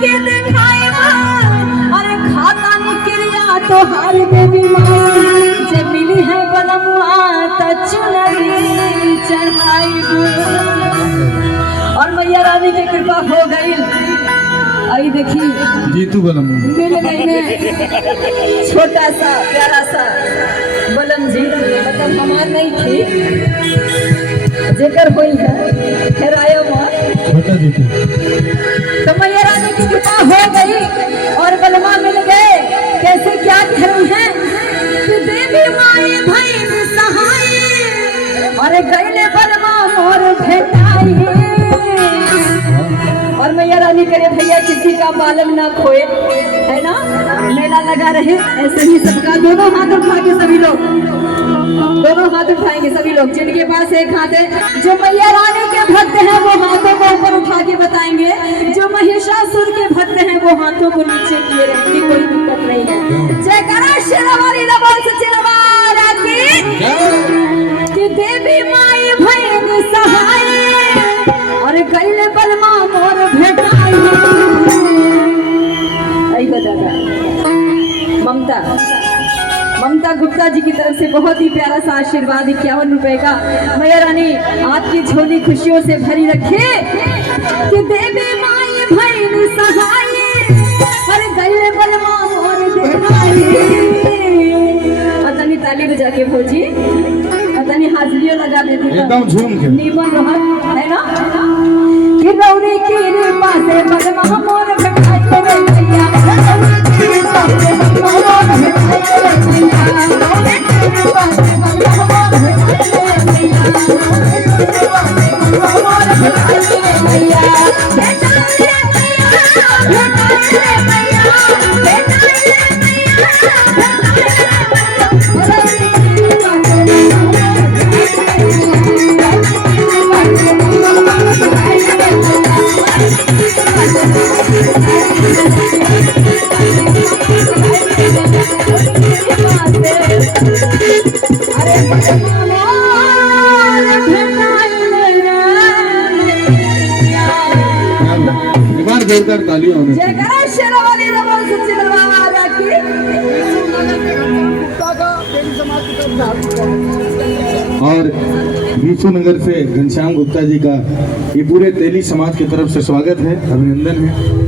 के दिखाए अरे खाता निकरिया तो हार देवी माई जे मिली है बलमुआ त चुनरी चढ़ाई और मैया रानी की कृपा हो गई। आई देखी जीतू बलम मिल गई में छोटा सा प्यारा सा बलम जी, मतलब हमार नहीं थी जेकर हुई है हेरायो मां छोटा जीतू। तो मैया रानी की कृपा हो गई और बलमा मिल गए। कैसे क्या कह रही हैं कि देवी माई भैन सहाय और गईले बलमा मोर भेटाई। और मैया रानी करे भैया किसी का बालम ना खोए, है ना, मेला लगा रहे ऐसे ही सबका दोनों हाथ उठा के सभी लोग, दोनों हाथ उठाएंगे सभी लोग, जिनके पास एक हाथ है। जो मैया रानी के भक्त हैं वो हाथों को ऊपर उठा के बताएंगे, जो महिषासुर के भक्त हैं वो हाथों को नीचे किए रहेंगे, कोई दिक्कत नहीं है। जयकारा शेरावाली लबोल सच्चे दरबार की कि देवी माई भैन सहाय और गईले बलमा मोर भेटाई। आई दादा ममता गुप्ता जी की तरफ से बहुत ही प्यारा सा आशीर्वाद 51 रुपए का। मैया रानी आपकी झोली खुशियों से भरी रखे कि देवी माई भैन सहाय और गईले बलमा मोर भेटाई। अतनी ताली बजा के भौजी, अतनी हाजिरियों लगा देती एकदम झूम के नीमन रहत है ना कि रौरी की कृपा से बलमा मोर भेटाई रे भैया। जोरदार तालियां होने चाहिए। जयकारा शेरावाली लबोल सच्चे दरबार की। और बीसू नगर से घनश्याम गुप्ता जी का ये पूरे तेली समाज की तरफ से स्वागत है, अभिनंदन है।